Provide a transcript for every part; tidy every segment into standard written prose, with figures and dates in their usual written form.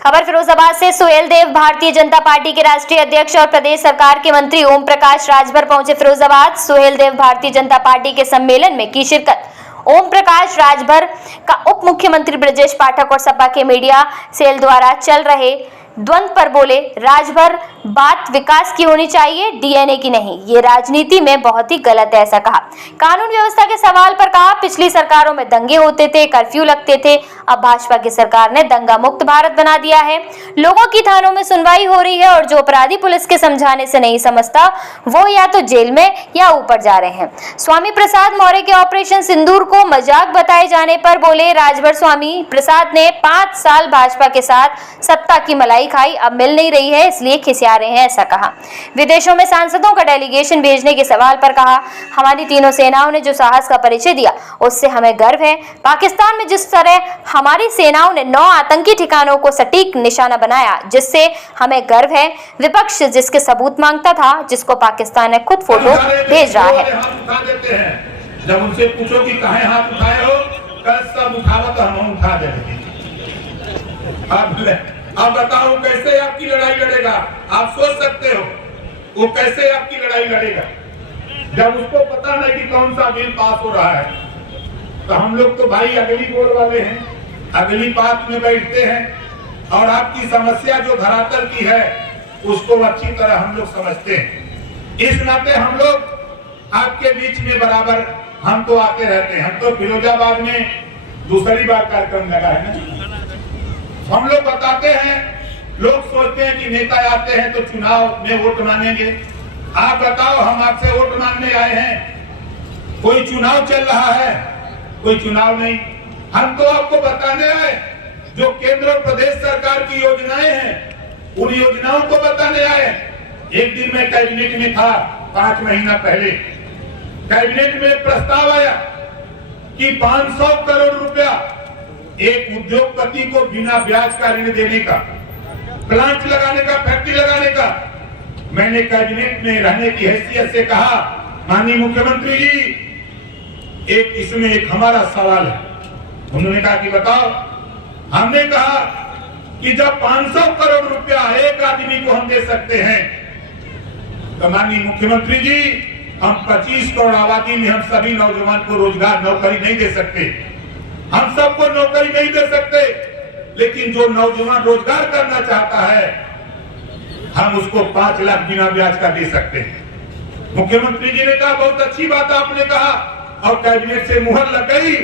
खबर फिरोजाबाद से। सुहेल देव भारतीय जनता पार्टी के राष्ट्रीय अध्यक्ष और प्रदेश सरकार के मंत्री ओम प्रकाश राजभर पहुंचे फिरोजाबाद। सुहेल देव भारतीय जनता पार्टी के सम्मेलन में की शिरकत। ओम प्रकाश राजभर का उप मुख्यमंत्री ब्रजेश पाठक और सपा के मीडिया सेल द्वारा चल रहे द्वंद्व पर बोले। राजभर बात विकास की होनी चाहिए, डीएनए की नहीं, ये राजनीति में बहुत ही गलत है, ऐसा कहा। कानून व्यवस्था के सवाल पर कहा, पिछली सरकारों में दंगे होते थे, कर्फ्यू लगते थे, अब भाजपा की सरकार ने दंगा मुक्त भारत बना दिया है। लोगों की थानों में सुनवाई हो रही है और जो अपराधी पुलिस के समझाने से नहीं समझता वो या तो जेल में या ऊपर जा रहे हैं। स्वामी प्रसाद मौर्य के ऑपरेशन सिंदूर को मजाक बताए जाने पर बोले राजभर, स्वामी प्रसाद ने 5 साल भाजपा के साथ सत्ता की मलाई खाई, अब मिल नहीं रही है इसलिए खिसिया रहे हैं, ऐसा कहा। विदेशों में सांसदों का डेलीगेशन भेजने के सवाल पर कहा, हमारी तीनों सेनाओं ने जो साहस का परिचय दिया उससे हमें गर्व है। पाकिस्तान में जिस तरह हमारी सेनाओं ने 9 आतंकी ठिकानों को सटीक निशाना बनाया, जिससे हमें गर्व है। विपक्ष जिसके सबूत मांगता था, जिसको पाकिस्तान ने खुद फोटो भेज रहा है। जब उनसे पूछो कि काहे हाथ उठाए हो, कल सब उठावा तो हम उठा देंगे। अब बताओ कैसे आपकी लड़ाई लड़ेगा? आप सोच सकते हो वो कैसे आपकी लड़ाई लड़ेगा जब उसको पता नहीं कि कौन सा बिल पास हो रहा है। तो हम लोग तो भाई अगली गोल वाले हैं, अगली बात में बैठते हैं और आपकी समस्या जो धरातल की है उसको अच्छी तरह हम लोग समझते हैं। इस नाते हम लोग आपके बीच में बराबर हम तो आते रहते हैं। हम तो फिरोजाबाद में दूसरी बार कार्यक्रम लगा है ना, हम लोग बताते हैं। लोग सोचते हैं कि नेता आते हैं तो चुनाव में वोट मांगेंगे। आप बताओ, हम आपसे वोट मांगने आए हैं, कोई चुनाव चल रहा है? कोई चुनाव नहीं। हम तो आपको बताने आए जो केंद्र और प्रदेश सरकार की योजनाएं हैं, उन योजनाओं को बताने आए। एक दिन मैं कैबिनेट में था, 5 महीना पहले कैबिनेट में प्रस्ताव आया कि 500 करोड़ रुपया एक उद्योगपति को बिना ब्याज का ऋण देने का, प्लांट लगाने का, फैक्ट्री लगाने का। मैंने कैबिनेट में रहने की हैसियत से कहा, माननीय मुख्यमंत्री जी, इसमें एक हमारा सवाल है। उन्होंने कहा कि बताओ। हमने कहा कि जब 500 करोड़ रुपया एक आदमी को हम दे सकते हैं, तो माननीय मुख्यमंत्री जी, हम 25 करोड़ आबादी में हम सभी नौजवान को रोजगार, नौकरी नहीं दे सकते। हम सबको नौकरी नहीं दे सकते, लेकिन जो नौजवान रोजगार करना चाहता है हम उसको 5 लाख बिना ब्याज का दे सकते हैं। मुख्यमंत्री जी ने कहा बहुत अच्छी बात आपने कहा, और कैबिनेट से मुहर लग गई।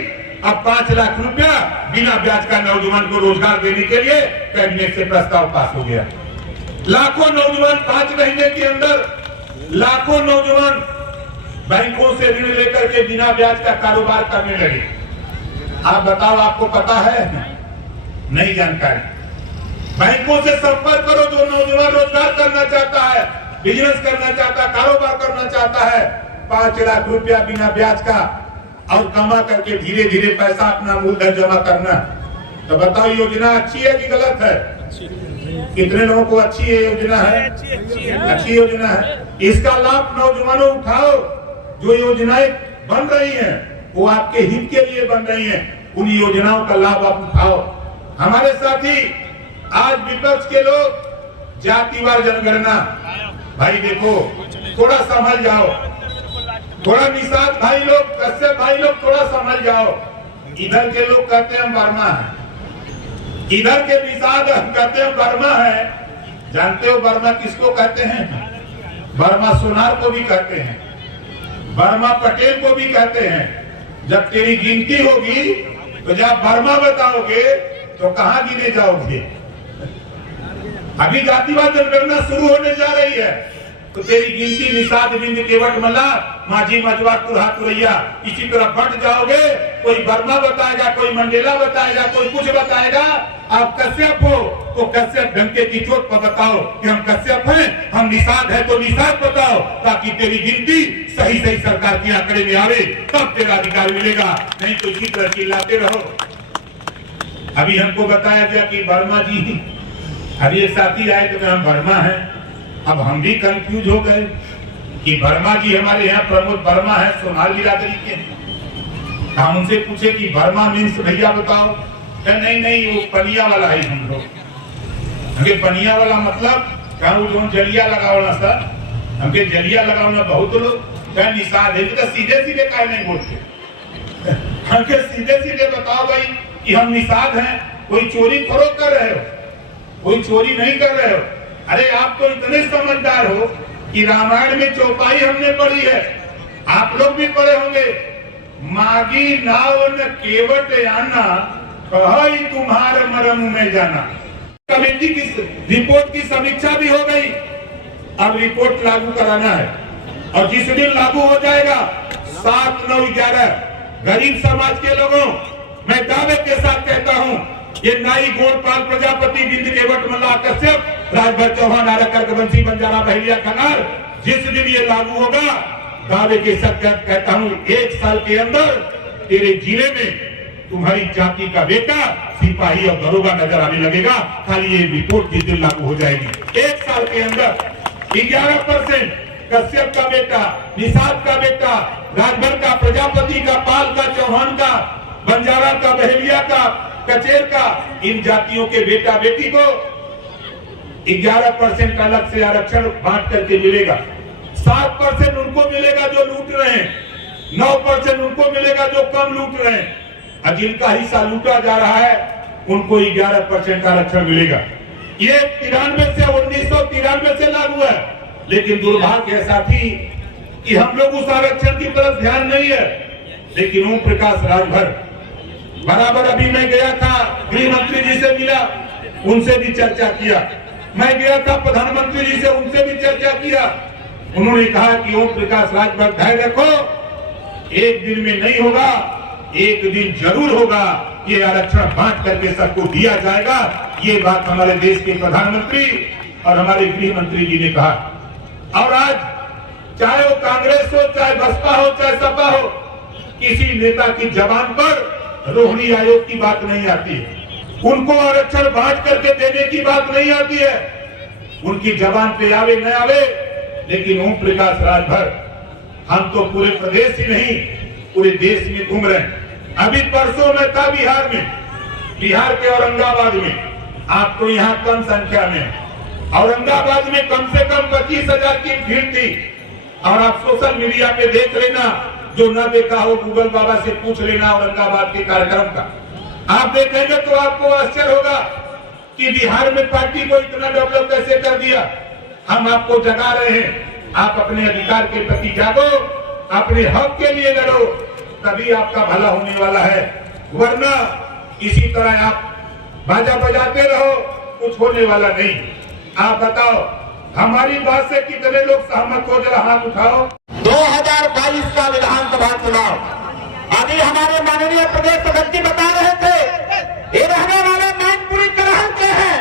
अब 5 लाख रुपया बिना ब्याज का नौजवान को रोजगार देने के लिए कैबिनेट से प्रस्ताव पास हो गया। लाखों नौजवान 5 महीने के अंदर लाखों नौजवान बैंकों से ऋण लेकर के बिना ब्याज का कारोबार करने लगे। आप बताओ, आपको पता है? नहीं जानकारी। बैंकों से संपर्क करो, जो नौजवान रोजगार करना चाहता है, बिजनेस करना चाहता है, कारोबार करना चाहता है, 5 लाख रुपया बिना ब्याज का, और कमा करके धीरे धीरे पैसा अपना मूलधन जमा करना। तो बताओ, योजना अच्छी है कि गलत है? कितने लोगों को अच्छी है योजना है? अच्छी योजना है। इसका लाभ नौजवानों उठाओ। जो योजनाएं बन रही हैं वो आपके हित के लिए बन रही हैं, उन योजनाओं का लाभ आप उठाओ। हमारे साथी आज विपक्ष के लोग जातिवार जनगणना, भाई देखो, थोड़ा समझ जाओ, थोड़ा निषाद भाई लोग, कश्यप भाई लोग, थोड़ा समझ जाओ। इधर के लोग कहते हैं बर्मा है, इधर के निषाद कहते हैं बर्मा है। जानते हो बर्मा किसको कहते हैं? बर्मा सोनार को भी कहते हैं, बर्मा पटेल को भी कहते हैं। जब तेरी गिनती होगी तो जब बर्मा बताओगे तो कहां गिने जाओगे? अभी जातिवाद जनगणना शुरू होने जा रही है, तो तेरी गिनती निषाद, बिंद, केवट, मल्ला, माझी, मजवा, तुरहा, तुरैया, इसी तरह बढ़ जाओगे। कोई बर्मा बताएगा, कोई मंडेला बताएगा, कोई कुछ बताएगा। आप कश्यप हो तो कश्यप डंके की चोट पर बताओ कि हम कश्यप हैं, हम निषाद है तो निषाद बताओ, ताकि तेरी गिनती सही सही सरकार के आंकड़े में आवे, तब तेरा अधिकार मिलेगा। नहीं तो इसी तरह चिल्लाते रहो। अभी हमको बताया गया कि वर्मा जी, अभी एक साथी आए तो हम वर्मा हैं। अब हम भी कंफ्यूज हो गए कि वर्मा जी हमारे यहाँ प्रमोद वर्मा है, सोनाल बिरादरी के। हम उनसे पूछे कि वर्मा मीन्स भैया बताओ। नहीं नहीं, वो पलिया वाला है हम लोग। हमके पनिया वाला मतलब कहूँ जो जलिया लगावना सर, हमके जलिया लगावना बहुत लोग क्या निषाद है, तो सीधे सीधे काहे नहीं बोलते। हमके सीधे सीधे बताओ भाई कि हम निषाद हैं, कोई चोरी थोड़ा कर रहे हो, कोई चोरी नहीं कर रहे हो। अरे आप तो इतने समझदार हो कि रामायण में चौपाई हमने पढ़ी है, आप लोग भी पढ़े होंगे, मागी नाव न केवट आना, कही तुम्हारे मरम में जाना। कमेटी की रिपोर्ट की समीक्षा भी हो गई, अब रिपोर्ट लागू कराना है और जिस दिन लागू हो जाएगा 7, 9, 11 गरीब समाज के लोगों, मैं दावे के साथ कहता हूं, ये नाई गोपाल प्रजापति बिंद केवट मल्ला कश्यप राजभर चौहान आरकर बंसी बंजारा बहलिया खनार, जिस दिन ये लागू होगा दावे के साथ कहता हूं 1 साल के अंदर तेरे जिले में तुम्हारी जाति का बेटा सिपाही और दरोगा नजर आने लगेगा। खाली ये रिपोर्ट जिस दिन लागू हो जाएगी 1 साल के अंदर 11% कश्यप का बेटा, निषाद का बेटा, राजभर का, प्रजापति का, पाल का, चौहान का, बंजारा का, बहेलिया का, कचेर का, इन जातियों के बेटा बेटी को 11% अलग से आरक्षण बांट करके मिलेगा। 7% उनको मिलेगा जो लूट रहे हैं, 9% उनको मिलेगा जो कम लूट रहे हैं, और जिनका हिस्सा लूटा जा रहा है उनको 11% आरक्षण मिलेगा। ये 93 से 1993 से लागू है, लेकिन दुर्भाग्य है साथी कि हम लोग उस आरक्षण की तरफ ध्यान नहीं है। लेकिन ओम प्रकाश राजभर बराबर, अभी मैं गया था गृह मंत्री जी से मिला, उनसे भी चर्चा किया, मैं गया था प्रधानमंत्री जी से, उनसे भी चर्चा किया। उन्होंने कहा कि ओम प्रकाश राजभर धैर्य रखो, एक दिन में नहीं होगा, एक दिन जरूर होगा, ये आरक्षण बांट करके सबको दिया जाएगा। ये बात हमारे देश के प्रधानमंत्री और हमारे गृह मंत्री जी ने कहा। और आज चाहे वो कांग्रेस हो, चाहे बसपा हो, चाहे सपा हो, किसी नेता की जबान पर रोहिणी आयोग की बात नहीं आती है, उनको आरक्षण बांट करके देने की बात नहीं आती है, उनकी जबान पे आवे न आवे। लेकिन ओम प्रकाश राजभर, हम तो पूरे प्रदेश ही नहीं पूरे देश में घूम रहे हैं। अभी परसों में था बिहार में, बिहार के औरंगाबाद में, आप तो यहाँ कम संख्या में, औरंगाबाद में कम से कम 25,000 की भीड़ थी। और आप सोशल मीडिया पे देख लेना, जो न देखा हो गूगल बाबा से पूछ लेना औरंगाबाद के कार्यक्रम का, आप देखेंगे तो आपको आश्चर्य होगा कि बिहार में पार्टी को इतना डेवलप कैसे कर दिया। हम आपको जगा रहे हैं, आप अपने अधिकार के प्रति जागो, अपने हक के लिए लड़ो, तभी आपका भला होने वाला है। वरना इसी तरह आप बाजा बजाते रहो, कुछ होने वाला नहीं। आप बताओ हमारी बात से कितने लोग सहमत हो, जरा हाथ उठाओ। 2022 का विधानसभा चुनाव, अभी हमारे माननीय प्रदेश अध्यक्ष बता रहे थे, ये रहने वाले मैनपुरी तरह के हैं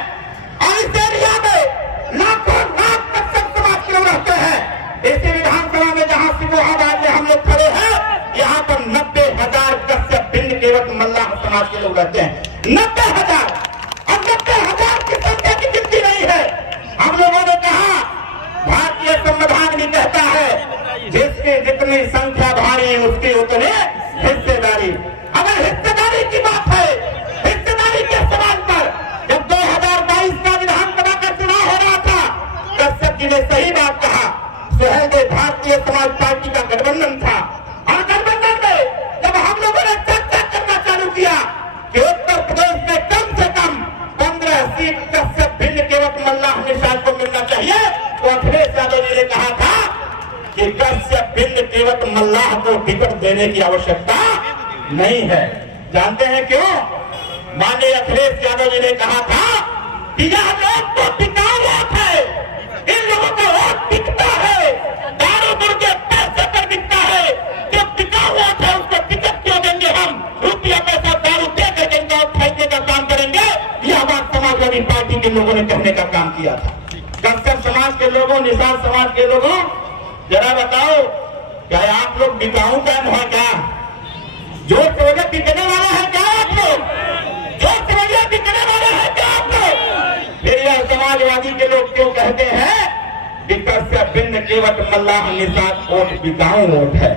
और इस एरिया में लाखों लाख कश्यप समाज के लोग रहते हैं। इसी विधानसभा में जहां सिकोहाबाद में हम लोग खड़े हैं, यहाँ पर 90,000 कश्यप बिंद केवट मल्लाह समाज के लोग रहते हैं। 90,000 और 90,000 की संख्या की गिनती नहीं है। हम लोगों ने कहा, भारतीय संविधान भी कहता है जिसकी जितनी संख्या भारी उसकी उतनी हिस्सेदारी। अगर हिस्सेदारी की बात है, हिस्सेदारी के सवाल पर जब 2022 का विधानसभा का चुनाव हो रहा था, कश्यप जी ने सही बात कहा। सुहेलदेव भारतीय समाज पार्टी का गठबंधन था और गठबंधन में जब हम लोगों ने चर्चा करना चालू किया कि उत्तर प्रदेश में कम से कम 15 सीट कश्यप भिन्न केवट मल्लाह निषाद को मिलना चाहिए, तो अखिलेश यादव जी ने कहा था कि कश्यप भिन्न केवट मल्लाह को टिकट देने की आवश्यकता नहीं है। जानते हैं क्यों? माननीय अखिलेश यादव जी ने कहा था कि यह लोग तो टिकाऊ वोट है, इन लोगों का वोट टिकता है, दारू मुर्गे पैसे पर बिकता है, जो टिकाऊ वोट है उसको टिकट क्यों देंगे हम, रुपया पैसा दारू दे के इनका वोट खरीदने का काम करेंगे। यह बात समाजवादी पार्टी के लोगों ने कहने का काम किया था। कश्यप समाज के लोगों, निषाद समाज के लोगों, जरा बताओ क्या आप लोग बिकाऊ काम है क्या? जो समझे बिकने वाला है क्या आप लोग? जो समझे बिकने वाला है क्या आप लोग? फिर यह समाजवादी के लोग क्यों कहते हैं कि कश्यप भिन्न केवट मल्लाह निषाद वोट बिकाऊ वोट है?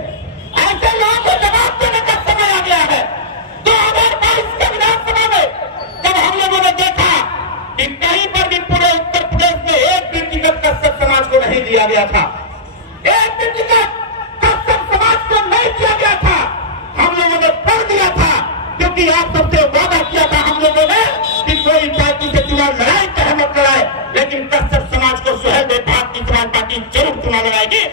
ऐसे लोगों को जवाब देने का समय आ गया है। 2022 के विधानसभा में जब हम लोगों ने देखा कि कहीं पर भी दिया गया था। एक भी टिकट कश्यप समाज को नहीं दिया गया था। हम लोगों ने पढ़ दिया था, क्योंकि आप सबसे वादा किया था हम लोगों ने कि कोई पार्टी से चुनाव लड़ाई चाहे मत लड़ाए, लेकिन कश्यप समाज को सुहेलदेव भारतीय समाज पार्टी जरूर चुनाव लड़ाएगी।